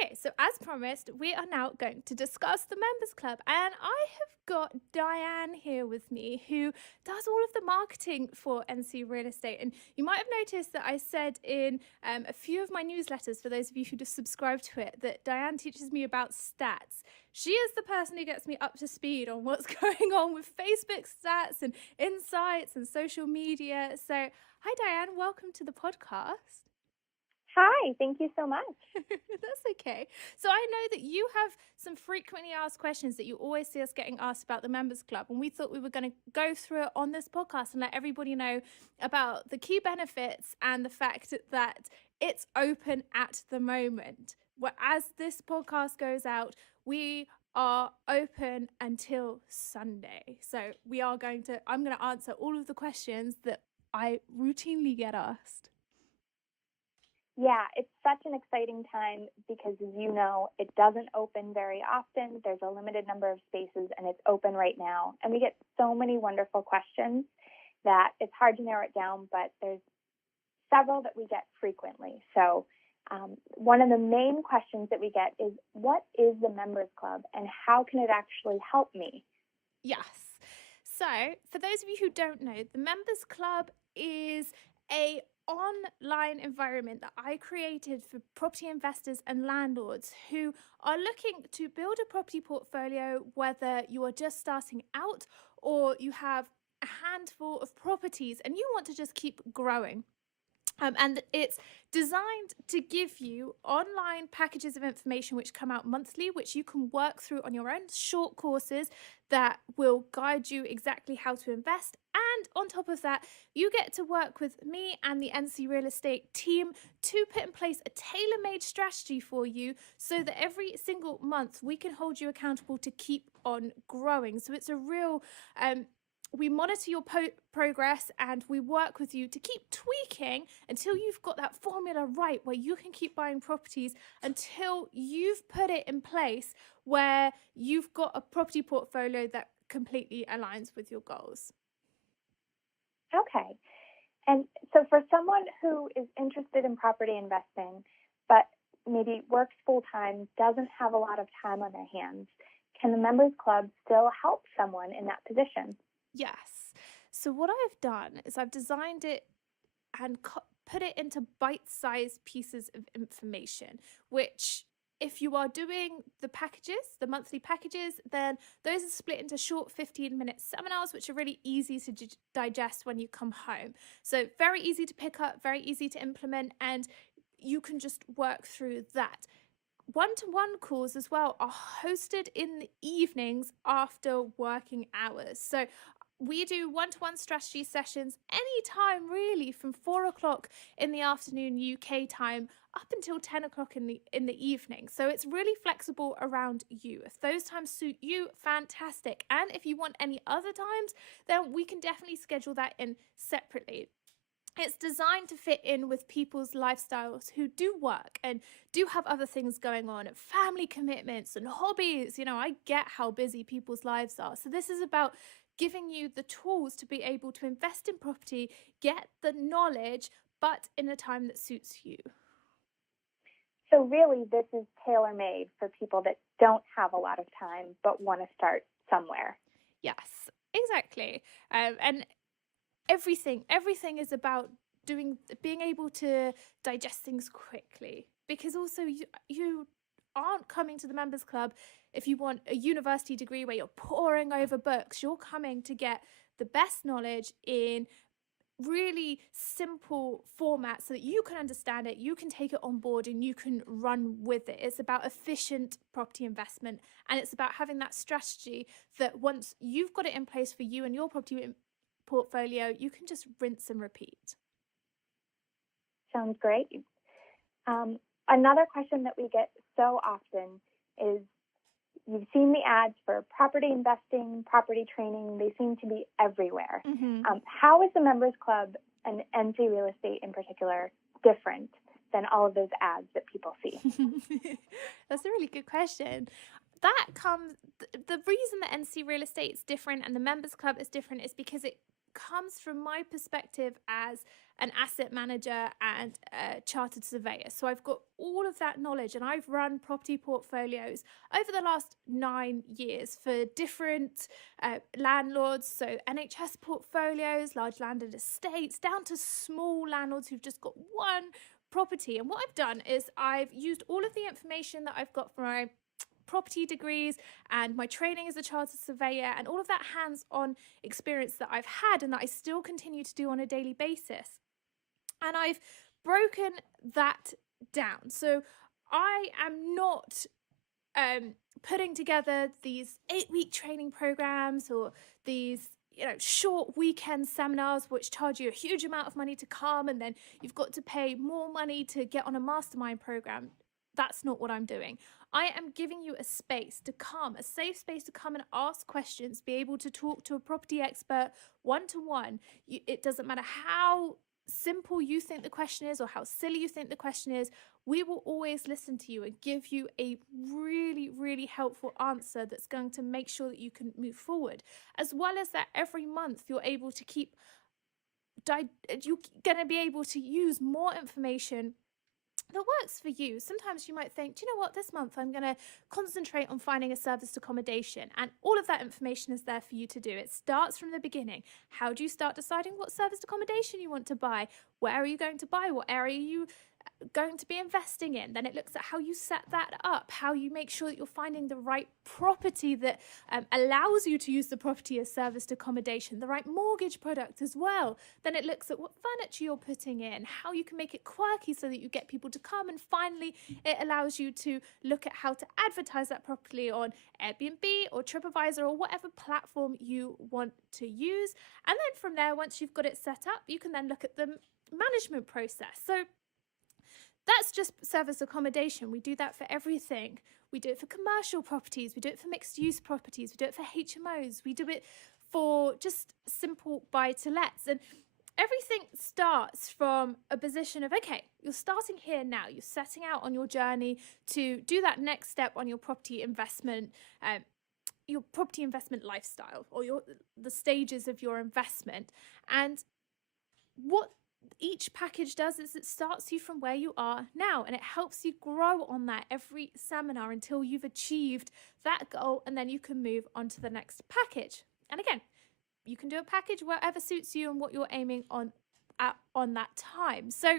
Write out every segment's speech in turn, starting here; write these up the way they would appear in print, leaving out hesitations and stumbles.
Okay, so as promised, we are now going to discuss the Members Club. And I have got Diane here with me who does all of the marketing for NC Real Estate. And you might have noticed that I said in a few of my newsletters, for those of you who just subscribe to it, that Diane teaches me about stats. She is the person who gets me up to speed on what's going on with Facebook stats and insights and social media. So, hi, Diane. Welcome to the podcast. Hi, thank you so much. That's okay. So I know that you have some frequently asked questions that you always see us getting asked about the Members Club, and we thought we were going to go through it on this podcast and let everybody know about the key benefits and the fact that it's open at the moment. As this podcast goes out, we are open until Sunday. So I'm going to answer all of the questions that I routinely get asked. Yeah, it's such an exciting time because, as you know, it doesn't open very often. There's a limited number of spaces, and it's open right now. And we get so many wonderful questions that it's hard to narrow it down, but there's several that we get frequently. So one of the main questions that we get is, what is the Members Club, and how can it actually help me? Yes. So, for those of you who don't know, the Members Club is a online environment that I created for property investors and landlords who are looking to build a property portfolio, whether you are just starting out or you have a handful of properties and you want to just keep growing. And it's designed to give you online packages of information which come out monthly, which you can work through on your own, short courses that will guide you exactly how to invest. And on top of that, you get to work with me and the NC Real Estate team to put in place a tailor-made strategy for you so that every single month we can hold you accountable to keep on growing. So it's a real we monitor your progress and we work with you to keep tweaking until you've got that formula right where you can keep buying properties until you've put it in place where you've got a property portfolio that completely aligns with your goals. Okay. And so for someone who is interested in property investing, but maybe works full-time, doesn't have a lot of time on their hands, can the Members Club still help someone in that position? Yes. So what I've done is I've designed it and put it into bite-sized pieces of information, which if you are doing the packages, the monthly packages, then those are split into short 15-minute seminars, which are really easy to digest when you come home. So very easy to pick up, very easy to implement, and you can just work through that. One-to-one calls as well are hosted in the evenings after working hours. So we do one-to-one strategy sessions anytime really from 4 o'clock in the afternoon UK time up until 10 o'clock in the evening. So it's really flexible around you. If those times suit you, fantastic. And if you want any other times, then we can definitely schedule that in separately. It's designed to fit in with people's lifestyles who do work and do have other things going on, and family commitments and hobbies. I get how busy people's lives are. So this is about giving you the tools to be able to invest in property, get the knowledge, but in a time that suits you. So really, this is tailor-made for people that don't have a lot of time but want to start somewhere. Yes, exactly. And everything is about being able to digest things quickly, because also you aren't coming to the Members Club if you want a university degree where you're poring over books. You're coming to get the best knowledge in really simple format so that you can understand it, you can take it on board, and you can run with it. It's about efficient property investment, and it's about having that strategy that once you've got it in place for you and your property portfolio, you can just rinse and repeat. Sounds great. Another question that we get so often is, you've seen the ads for property investing, property training. They seem to be everywhere. Mm-hmm. How is the Members Club and NC Real Estate in particular different than all of those ads that people see? That's a really good question. The reason that NC Real Estate is different and the Members Club is different is because it comes from my perspective as an asset manager and a chartered surveyor. So I've got all of that knowledge, and I've run property portfolios over the last 9 years for different landlords. So NHS portfolios, large landed estates, down to small landlords who've just got one property. And what I've done is I've used all of the information that I've got from my property degrees and my training as a chartered surveyor and all of that hands-on experience that I've had and that I still continue to do on a daily basis. And I've broken that down. So I am not putting together these 8-week training programs or these short weekend seminars which charge you a huge amount of money to come, and then you've got to pay more money to get on a mastermind program. That's not what I'm doing. I am giving you a space to come, a safe space to come and ask questions, be able to talk to a property expert one-to-one. It doesn't matter how simple you think the question is or how silly you think the question is, we will always listen to you and give you a really, really helpful answer that's going to make sure that you can move forward. As well as that, every month you're able to you're going to be able to use more information that works for you. Sometimes you might think, do you know what, this month I'm going to concentrate on finding a serviced accommodation, and all of that information is there for you to do. It starts from the beginning. How do you start deciding what serviced accommodation you want to buy? Where are you going to buy? What area are you going to be investing in? Then it looks at how you set that up, how you make sure that you're finding the right property that allows you to use the property as serviced accommodation, the right mortgage product as well. Then it looks at what furniture you're putting in, how you can make it quirky so that you get people to come, and finally it allows you to look at how to advertise that properly on Airbnb or TripAdvisor or whatever platform you want to use. And then from there, once you've got it set up, you can then look at the management process. So that's just service accommodation. We do that for everything. We do it for commercial properties. We do it for mixed use properties. We do it for HMOs. We do it for just simple buy-to-lets. And everything starts from a position of, okay, you're starting here now. You're setting out on your journey to do that next step on your property investment lifestyle, or the stages of your investment. And what each package does is it starts you from where you are now, and it helps you grow on that every seminar until you've achieved that goal, and then you can move on to the next package. And again, you can do a package wherever suits you and what you're aiming on that time. So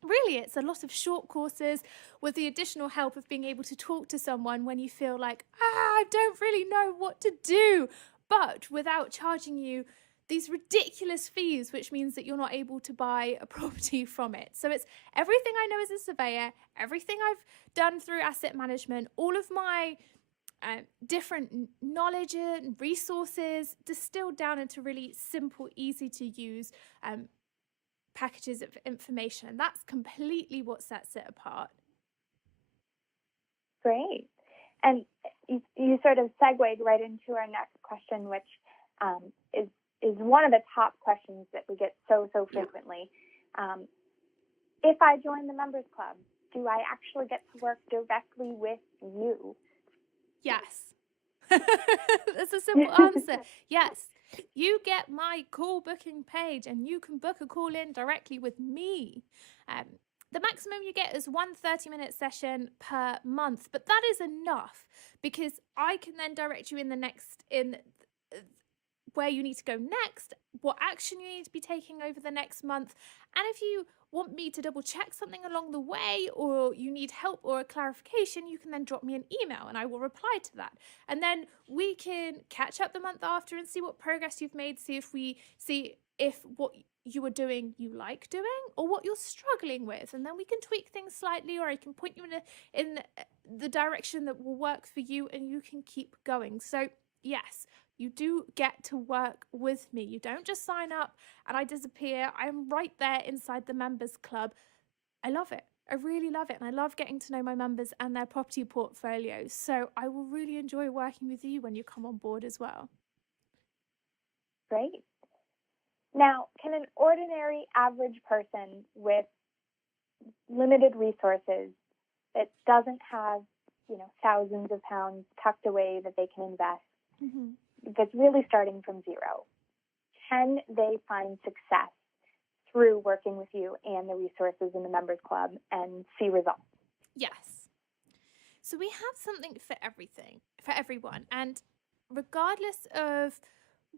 really, it's a lot of short courses with the additional help of being able to talk to someone when you feel like, I don't really know what to do, but without charging you these ridiculous fees, which means that you're not able to buy a property from it. So it's everything I know as a surveyor, everything I've done through asset management, all of my different knowledge and resources distilled down into really simple, easy to use packages of information. And that's completely what sets it apart. Great. And you sort of segued right into our next question, which is one of the top questions that we get so frequently. If I join the members club, do I actually get to work directly with you? Yes. That's a simple answer. Yes. You get my call booking page and you can book a call in directly with me. The maximum you get is 1 30-minute session per month, but that is enough because I can then direct you in where you need to go next, what action you need to be taking over the next month. And if you want me to double check something along the way, or you need help or a clarification, you can then drop me an email and I will reply to that. And then we can catch up the month after and see what progress you've made, see if what you are doing you like doing or what you're struggling with. And then we can tweak things slightly, or I can point you in the direction that will work for you and you can keep going. So yes, you do get to work with me. You don't just sign up and I disappear. I'm right there inside the members club. I love it. I really love it. And I love getting to know my members and their property portfolios. So I will really enjoy working with you when you come on board as well. Great. Now, can an ordinary average person with limited resources that doesn't have, thousands of pounds tucked away that they can invest, that's really starting from zero, can they find success through working with you and the resources in the Members Club and see results? Yes. So we have something for everything, for everyone. And regardless of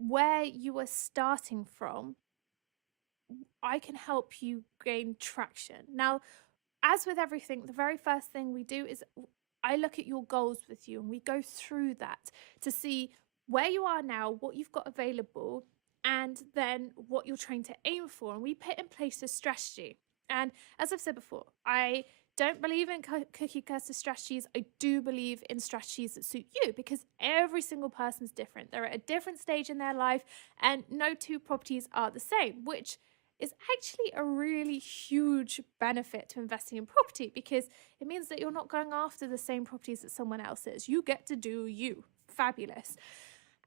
where you are starting from, I can help you gain traction. Now, as with everything, the very first thing we do is I look at your goals with you and we go through that to see where you are now, what you've got available, and then what you're trying to aim for. And we put in place a strategy. And as I've said before, I don't believe in cookie cutter strategies. I do believe in strategies that suit you because every single person's different. They're at a different stage in their life, and no two properties are the same, which is actually a really huge benefit to investing in property because it means that you're not going after the same properties that someone else is. You get to do you. Fabulous.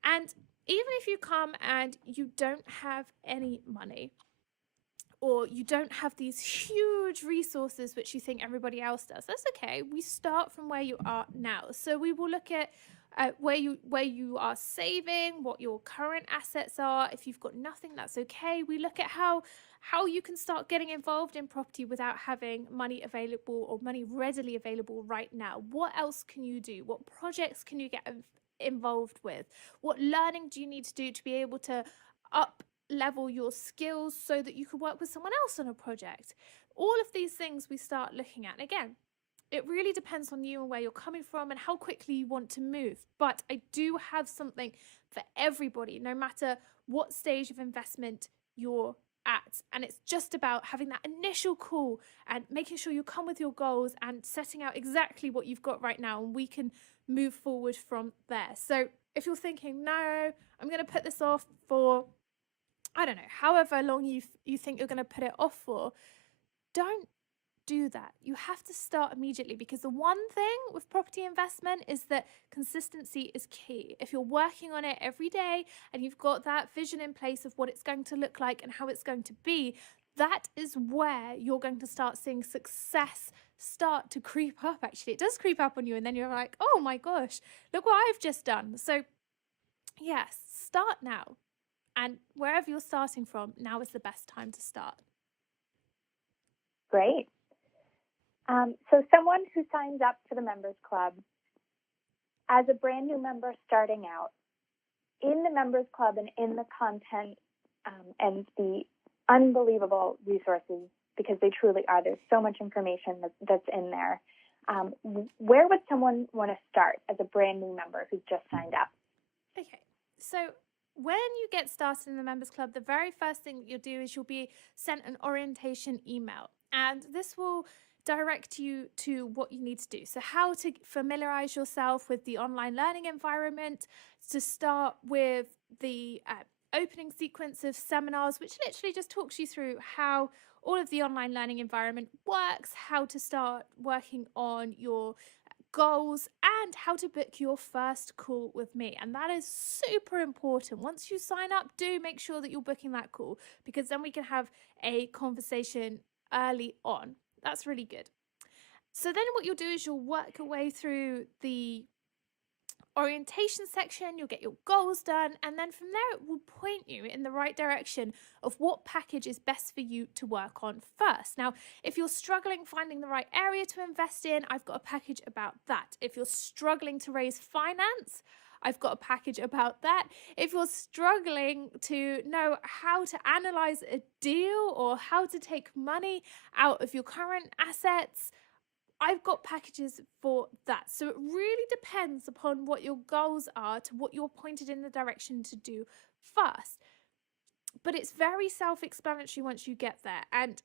And even if you come and you don't have any money, or you don't have these huge resources which you think everybody else does, that's okay. We start from where you are now. So we will look at where you are saving, what your current assets are. If you've got nothing, that's okay. We look at how you can start getting involved in property without having money available or money readily available right now. What else can you do? What projects can you get involved with? What learning do you need to do to be able to up level your skills so that you can work with someone else on a project? All of these things we start looking at. And again, it really depends on you and where you're coming from and how quickly you want to move. But I do have something for everybody, no matter what stage of investment you're at. And it's just about having that initial call and making sure you come with your goals and setting out exactly what you've got right now, and we can move forward from there. So if you're thinking, no, I'm going to put this off for, I don't know, however long you think you're going to put it off for, don't do that. You have to start immediately, because the one thing with property investment is that consistency is key. If you're working on it every day and you've got that vision in place of what it's going to look like and how it's going to be, that is where you're going to start seeing success start to creep up. Actually, it does creep up on you, and then you're like, oh my gosh, look what I've just done. So yes, start now. And wherever you're starting from, now is the best time to start. Great. So someone who signs up for the Members Club as a brand new member starting out, in the Members Club and in the content and the unbelievable resources, because they truly are, there's so much information that's in there. Where would someone want to start as a brand new member who's just signed up? Okay, so when you get started in the Members Club, the very first thing that you'll do is you'll be sent an orientation email, and this will direct you to what you need to do. So how to familiarize yourself with the online learning environment, to start with the opening sequence of seminars, which literally just talks you through how all of the online learning environment works, how to start working on your goals, and how to book your first call with me. And that is super important. Once you sign up, do make sure that you're booking that call, because then we can have a conversation early on. That's really good. So then what you'll do is you'll work your way through the orientation section, you'll get your goals done, and then from there it will point you in the right direction of what package is best for you to work on first. Now, if you're struggling finding the right area to invest in, I've got a package about that. If you're struggling to raise finance, I've got a package about that. If you're struggling to know how to analyze a deal or how to take money out of your current assets, I've got packages for that. So it really depends upon what your goals are, to what you're pointed in the direction to do first. But it's very self-explanatory once you get there. And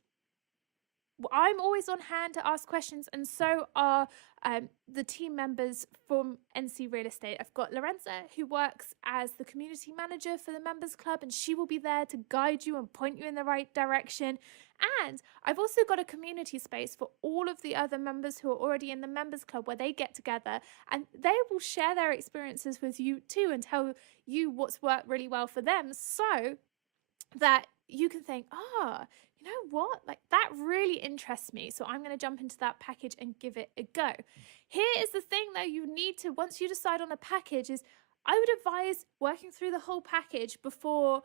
I'm always on hand to ask questions, and so are the team members from NC Real Estate. I've got Lorenza, who works as the community manager for the Members Club, and she will be there to guide you and point you in the right direction. And I've also got a community space for all of the other members who are already in the Members Club, where they get together and they will share their experiences with you too and tell you what's worked really well for them, so that you can think, you know what, like that really interests me, so I'm going to jump into that package and give it a go. Here is the thing though, you need to, once you decide on a package, is I would advise working through the whole package before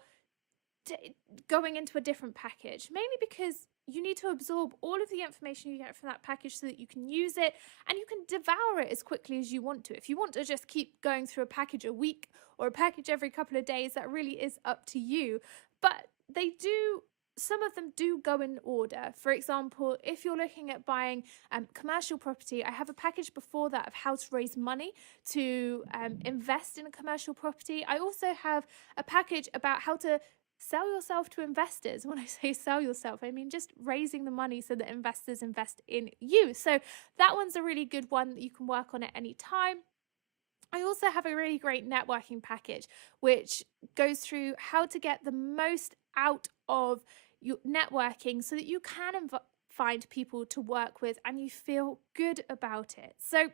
going into a different package, mainly because you need to absorb all of the information you get from that package so that you can use it and you can devour it as quickly as you want to. If you want to just keep going through a package a week or a package every couple of days, that really is up to you. But some of them do go in order. For example, if you're looking at buying commercial property, I have a package before that of how to raise money to invest in a commercial property. I also have a package about how to sell yourself to investors. When I say sell yourself, I mean just raising the money so that investors invest in you. So that one's a really good one that you can work on at any time. I also have a really great networking package, which goes through how to get the most out of your networking so that you can find people to work with and you feel good about it. So,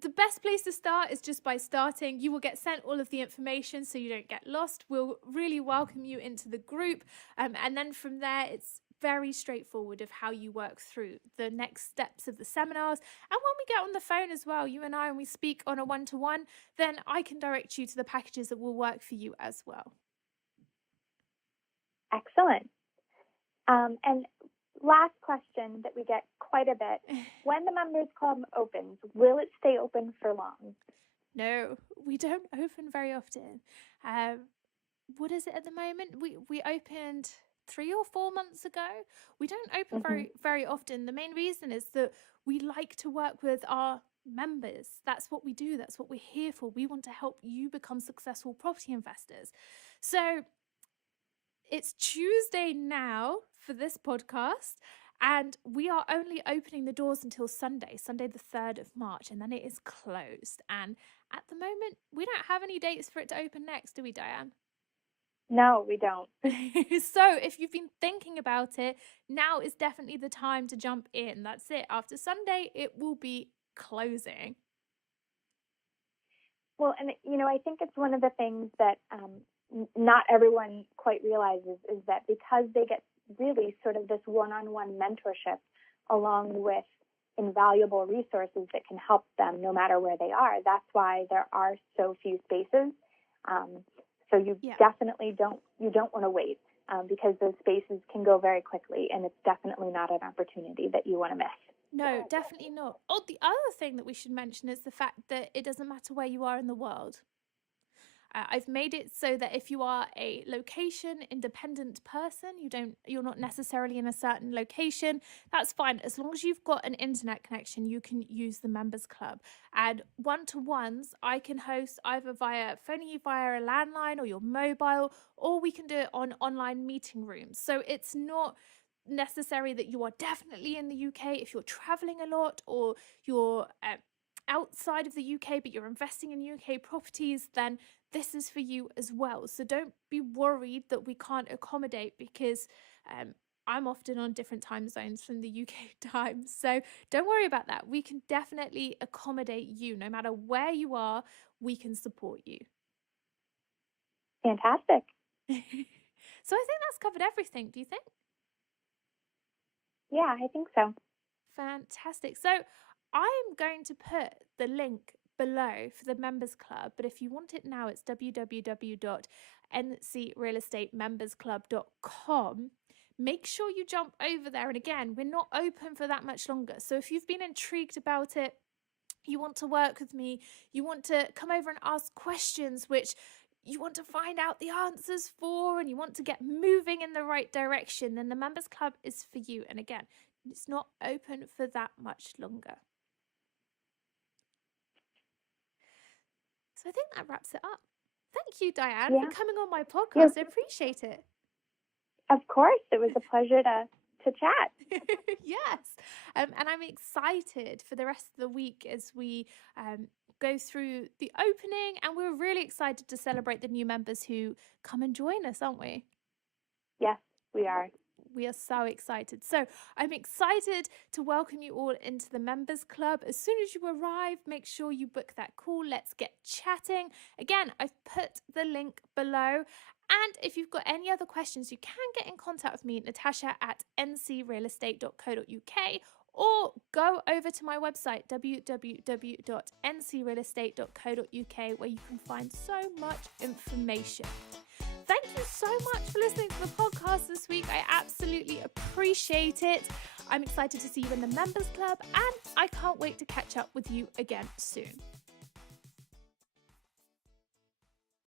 the best place to start is just by starting. You will get sent all of the information so you don't get lost. We'll really welcome you into the group. And then from there, it's very straightforward of how you work through the next steps of the seminars. And when we get on the phone as well, you and I, and we speak on a one-to-one, then I can direct you to the packages that will work for you as well. Excellent. And last question that we get quite a bit. When the Members Club opens, will it stay open for long? No, we don't open very often. What is it at the moment? We opened 3 or 4 months ago. We don't open very often. The main reason is that we like to work with our members. That's what we do. That's what we're here for. We want to help you become successful property investors. So it's Tuesday now for this podcast, and we are only opening the doors until Sunday the 3rd of March, and then it is closed. And at the moment, we don't have any dates for it to open next, do we, Diane? No, we don't. So if you've been thinking about it, now is definitely the time to jump in. That's it. After Sunday, it will be closing. Well, and I think it's one of the things that not everyone quite realizes is that because they get really sort of this one-on-one mentorship along with invaluable resources that can help them no matter where they are. That's why there are so few spaces. So you definitely don't want to wait because those spaces can go very quickly, and it's definitely not an opportunity that you want to miss. No, definitely not. Oh, the other thing that we should mention is the fact that it doesn't matter where you are in the world. I've made it so that if you are a location independent person, you're not necessarily in a certain location, that's fine. As long as you've got an internet connection, you can use the Members Club. And one-to-ones I can host either phoning you via a landline or your mobile, or we can do it on online meeting rooms. So it's not necessary that you are definitely in the UK. If you're traveling a lot or you're outside of the UK but you're investing in UK properties, then this is for you as well. So don't be worried that we can't accommodate, because I'm often on different time zones from the UK time. So don't worry about that. We can definitely accommodate you. No matter where you are, we can support you. Fantastic. So I think that's covered everything. Do you think? Yeah, I think so. Fantastic. So I'm going to put the link below for the Members Club, but if you want it now, it's www.ncrealestatemembersclub.com. Make sure you jump over there. And again, we're not open for that much longer. So if you've been intrigued about it, you want to work with me, you want to come over and ask questions which you want to find out the answers for, and you want to get moving in the right direction, then the Members Club is for you. And again, it's not open for that much longer. So I think that wraps it up. Thank you, Diane, for coming on my podcast. I appreciate it. Of course. It was a pleasure to chat. Yes. And I'm excited for the rest of the week as we go through the opening, and we're really excited to celebrate the new members who come and join us, aren't we? Yes, we are. We are so excited. So I'm excited to welcome you all into the Members Club. As soon as you arrive, make sure you book that call. Let's get chatting. Again, I've put the link below. And if you've got any other questions, you can get in contact with me, Natasha at ncrealestate.co.uk, or go over to my website, www.ncrealestate.co.uk, where you can find so much information. Thank you so much for listening to the podcast this week. I absolutely appreciate it. I'm excited to see you in the members club, and I can't wait to catch up with you again soon.